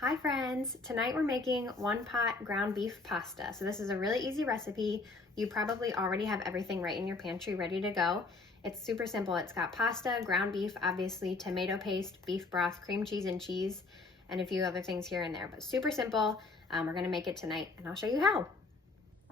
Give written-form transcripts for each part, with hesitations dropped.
Hi friends! Tonight we're making one pot ground beef pasta. So this is a really easy recipe. You probably already have everything right in your pantry ready to go. It's super simple. It's got pasta, ground beef, obviously tomato paste, beef broth, cream cheese and cheese, and a few other things here and there, but super simple. We're gonna make it tonight and I'll show you how. All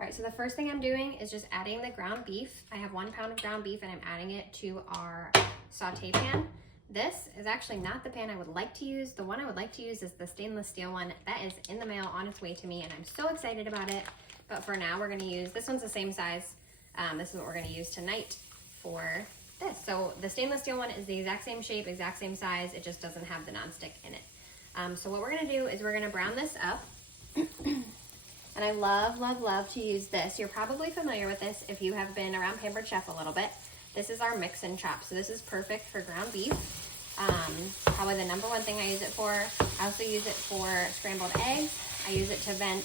right, so the first thing I'm doing is just adding the ground beef. I have 1 pound of ground beef and I'm adding it to our saute pan. This is actually not the pan I would like to use. The one I would like to use is the stainless steel one. That is in the mail on its way to me and I'm so excited about it. But for now, we're gonna use, this one's the same size. This is what we're gonna use tonight for this. So the stainless steel one is the exact same shape, exact same size. It just doesn't have the nonstick in it. So what we're gonna do is we're gonna brown this up. And I love, love, love to use this. You're probably familiar with this if you have been around Pampered Chef a little bit. This is our mix and chop. So this is perfect for ground beef. Probably the number one thing I use it for. I also use it for scrambled eggs. I use it to vent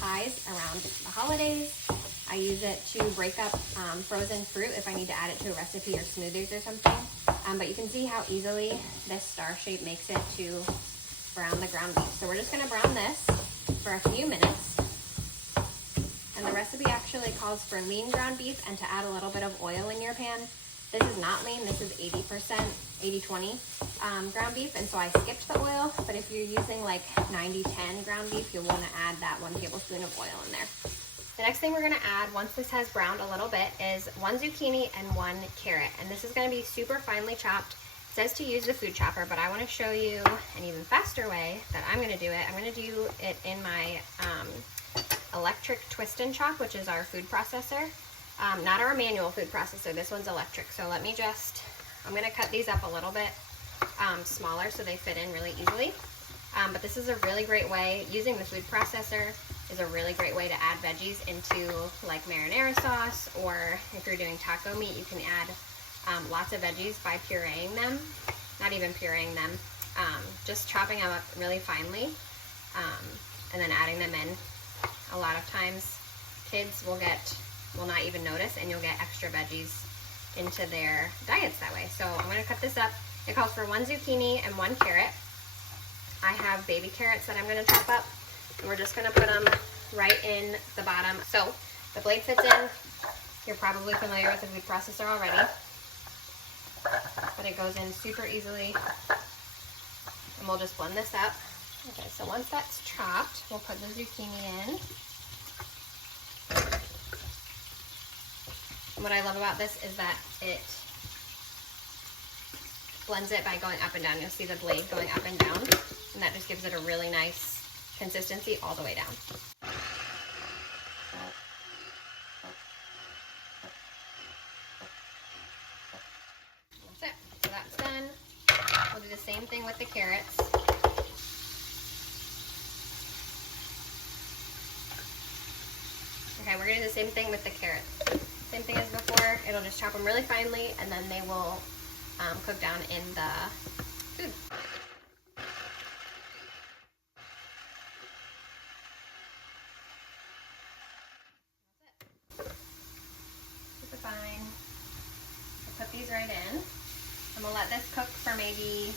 pies around the holidays. I use it to break up frozen fruit if I need to add it to a recipe or smoothies or something. But you can see how easily this star shape makes it to brown the ground beef. So we're just gonna brown this for a few minutes. And the recipe actually calls for lean ground beef and to add a little bit of oil in your pan. This is not lean, this is 80%, 80-20 ground beef, and so I skipped the oil, but if you're using like 90-10 ground beef, you'll wanna add that 1 tablespoon of oil in there. The next thing we're gonna add, once this has browned a little bit, is 1 zucchini and 1 carrot, and this is gonna be super finely chopped. It says to use the food chopper, but I wanna show you an even faster way that I'm gonna do it. I'm gonna do it in my electric twist and chop, which is our food processor. Not our manual food processor, this one's electric. So let me just, I'm gonna cut these up a little bit smaller so they fit in really easily. But this is a really great way, using the food processor is a really great way to add veggies into like marinara sauce, or if you're doing taco meat, you can add lots of veggies by pureeing them, not even pureeing them, just chopping them up really finely and then adding them in. A lot of times kids will not even notice, and you'll get extra veggies into their diets that way. So I'm gonna cut this up. It calls for 1 zucchini and 1 carrot. I have baby carrots that I'm gonna chop up, and we're just gonna put them right in the bottom. So the blade fits in. You're probably familiar with the food processor already, but it goes in super easily, and we'll just blend this up. Okay, so once that's chopped, we'll put the zucchini in. And what I love about this is that it blends it by going up and down. You'll see the blade going up and down, and that just gives it a really nice consistency all the way down. That's it. So that's done. We'll do the same thing with the carrots. Okay, we're gonna do the same thing with the carrots. Same thing as before, it'll just chop them really finely and then they will cook down in the food. That's it. Super fine. I'll put these right in. I'm gonna let this cook for maybe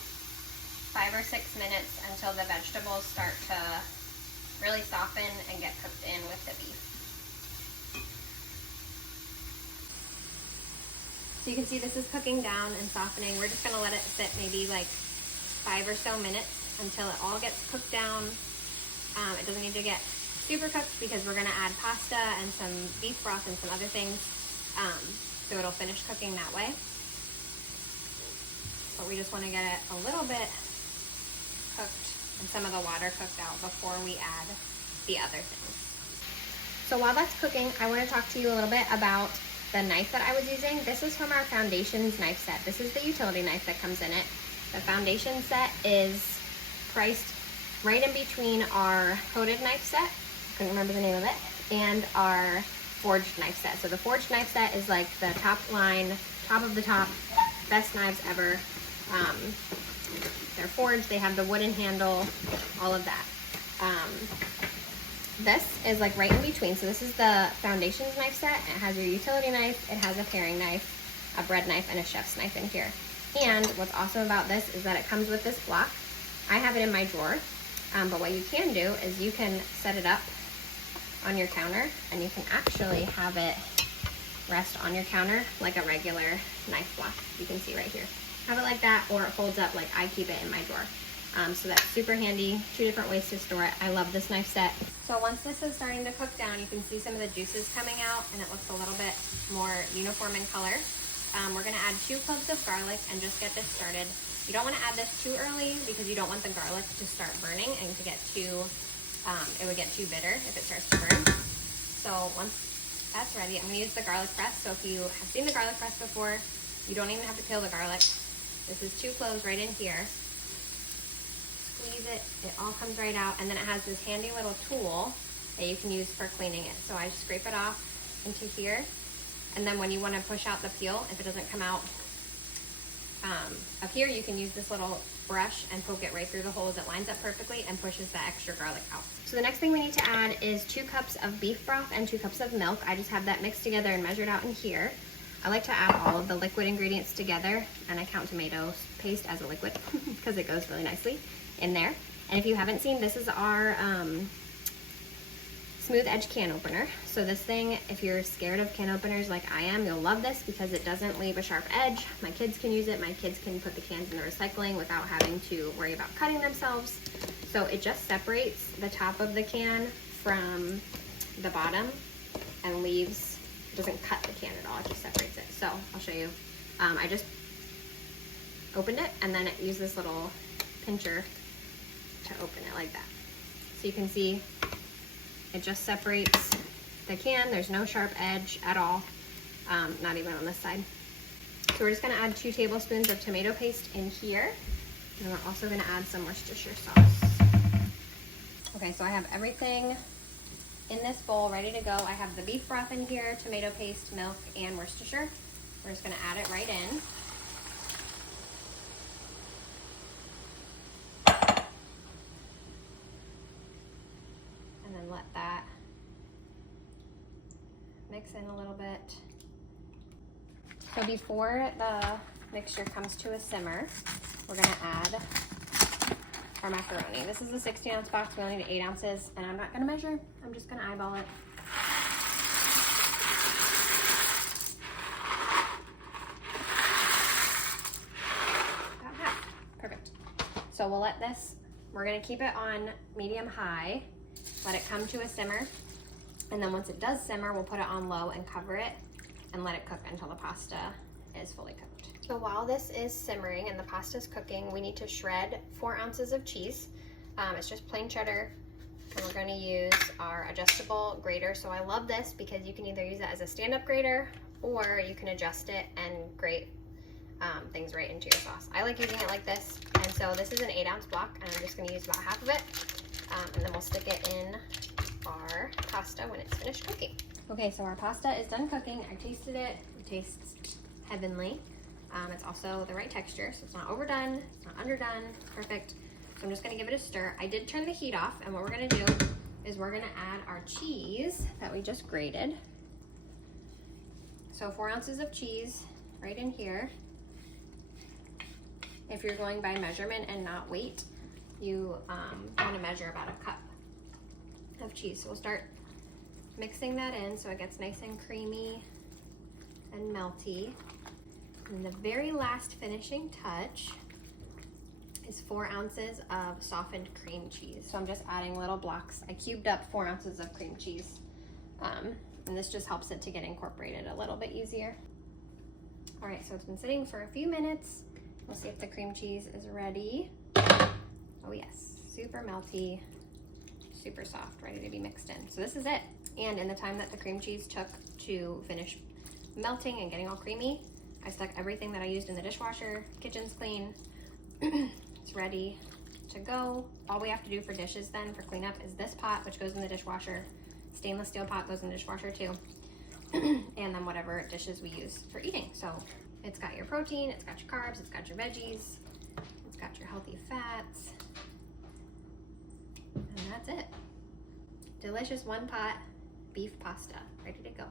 5 or 6 minutes until the vegetables start to really soften and get cooked in with the beef. So you can see this is cooking down and softening. We're just gonna let it sit maybe like 5 or so minutes until it all gets cooked down. It doesn't need to get super cooked because we're gonna add pasta and some beef broth and some other things. So it'll finish cooking that way. But we just wanna get it a little bit cooked and some of the water cooked out before we add the other things. So while that's cooking, I wanna talk to you a little bit about the knife that I was using. This is from our Foundations knife set. This is the utility knife that comes in it. The Foundation set is priced right in between our coated knife set, I couldn't remember the name of it, and our forged knife set. So the forged knife set is like the top line, top of the top, best knives ever. They're forged, they have the wooden handle, all of that. This is like right in between. So this is the Foundations knife set. It has your utility knife, it has a paring knife, a bread knife, and a chef's knife in here. And what's awesome about this is that it comes with this block. I have it in my drawer. But what you can do is you can set it up on your counter, and you can actually have it rest on your counter like a regular knife block. You can see right here. Have it like that, or it folds up like I keep it in my drawer. So that's super handy. 2 different ways to store it. I love this knife set. So once this is starting to cook down, you can see some of the juices coming out, and it looks a little bit more uniform in color. We're gonna add 2 cloves of garlic and just get this started. You don't wanna add this too early because you don't want the garlic to start burning and to get too, it would get too bitter if it starts to burn. So once that's ready, I'm gonna use the garlic press. So if you have seen the garlic press before, you don't even have to peel the garlic. This is 2 cloves right in here. Squeeze it, it all comes right out, and then it has this handy little tool that you can use for cleaning it. So I scrape it off into here, and then when you want to push out the peel, if it doesn't come out up here, you can use this little brush and poke it right through the holes. It lines up perfectly and pushes the extra garlic out. So the next thing we need to add is 2 cups of beef broth and 2 cups of milk. I just have that mixed together and measured out in here. I like to add all of the liquid ingredients together, and I count tomato paste as a liquid because it goes really nicely in there. And if you haven't seen, this is our smooth edge can opener. So this thing, if you're scared of can openers like I am, you'll love this because it doesn't leave a sharp edge. My kids can use it. My kids can put the cans in the recycling without having to worry about cutting themselves. So it just separates the top of the can from the bottom and leaves, doesn't cut the can at all, it just separates it. So I'll show you. I just opened it and then it used this little pincher to open it like that. So you can see it just separates the can. There's no sharp edge at all, not even on this side. So we're just gonna add 2 tablespoons of tomato paste in here. And we're also gonna add some Worcestershire sauce. Okay, so I have everything in this bowl ready to go. I have the beef broth in here, tomato paste, milk, and Worcestershire. We're just gonna add it right in. And then let that mix in a little bit. So before the mixture comes to a simmer, we're gonna add our macaroni. This is a 16-ounce box, we only need 8 ounces, and I'm not gonna measure, I'm just gonna eyeball it. About half, perfect. So we'll let this, we're gonna keep it on medium-high, let it come to a simmer, and then once it does simmer, we'll put it on low and cover it and let it cook until the pasta is fully cooked. So while this is simmering and the pasta's cooking, we need to shred 4 ounces of cheese. It's just plain cheddar, and we're gonna use our adjustable grater. So I love this because you can either use it as a stand-up grater or you can adjust it and grate things right into your sauce. I like using it like this, and so this is an 8-ounce block, and I'm just gonna use about half of it, and then we'll stick it in our pasta when it's finished cooking. Okay, so our pasta is done cooking. I tasted it. It tastes heavenly. It's also the right texture, so it's not overdone, it's not underdone, perfect. So I'm just gonna give it a stir. I did turn the heat off, and what we're gonna do is we're gonna add our cheese that we just grated. So 4 ounces of cheese right in here. If you're going by measurement and not weight, you wanna measure about a cup of cheese. So we'll start mixing that in so it gets nice and creamy and melty. And the very last finishing touch is 4 ounces of softened cream cheese. So I'm just adding little blocks. I cubed up 4 ounces of cream cheese. And this just helps it to get incorporated a little bit easier. All right, so it's been sitting for a few minutes. We'll see if the cream cheese is ready. Oh yes, super melty, super soft, ready to be mixed in. So this is it. And in the time that the cream cheese took to finish melting and getting all creamy, I stuck everything that I used in the dishwasher. Kitchen's clean. It's ready to go. All we have to do for dishes then, for cleanup, is this pot, which goes in the dishwasher. Stainless steel pot goes in the dishwasher too. And then whatever dishes we use for eating. So it's got your protein, it's got your carbs, it's got your veggies, it's got your healthy fats. And that's it. Delicious one pot beef pasta, ready to go.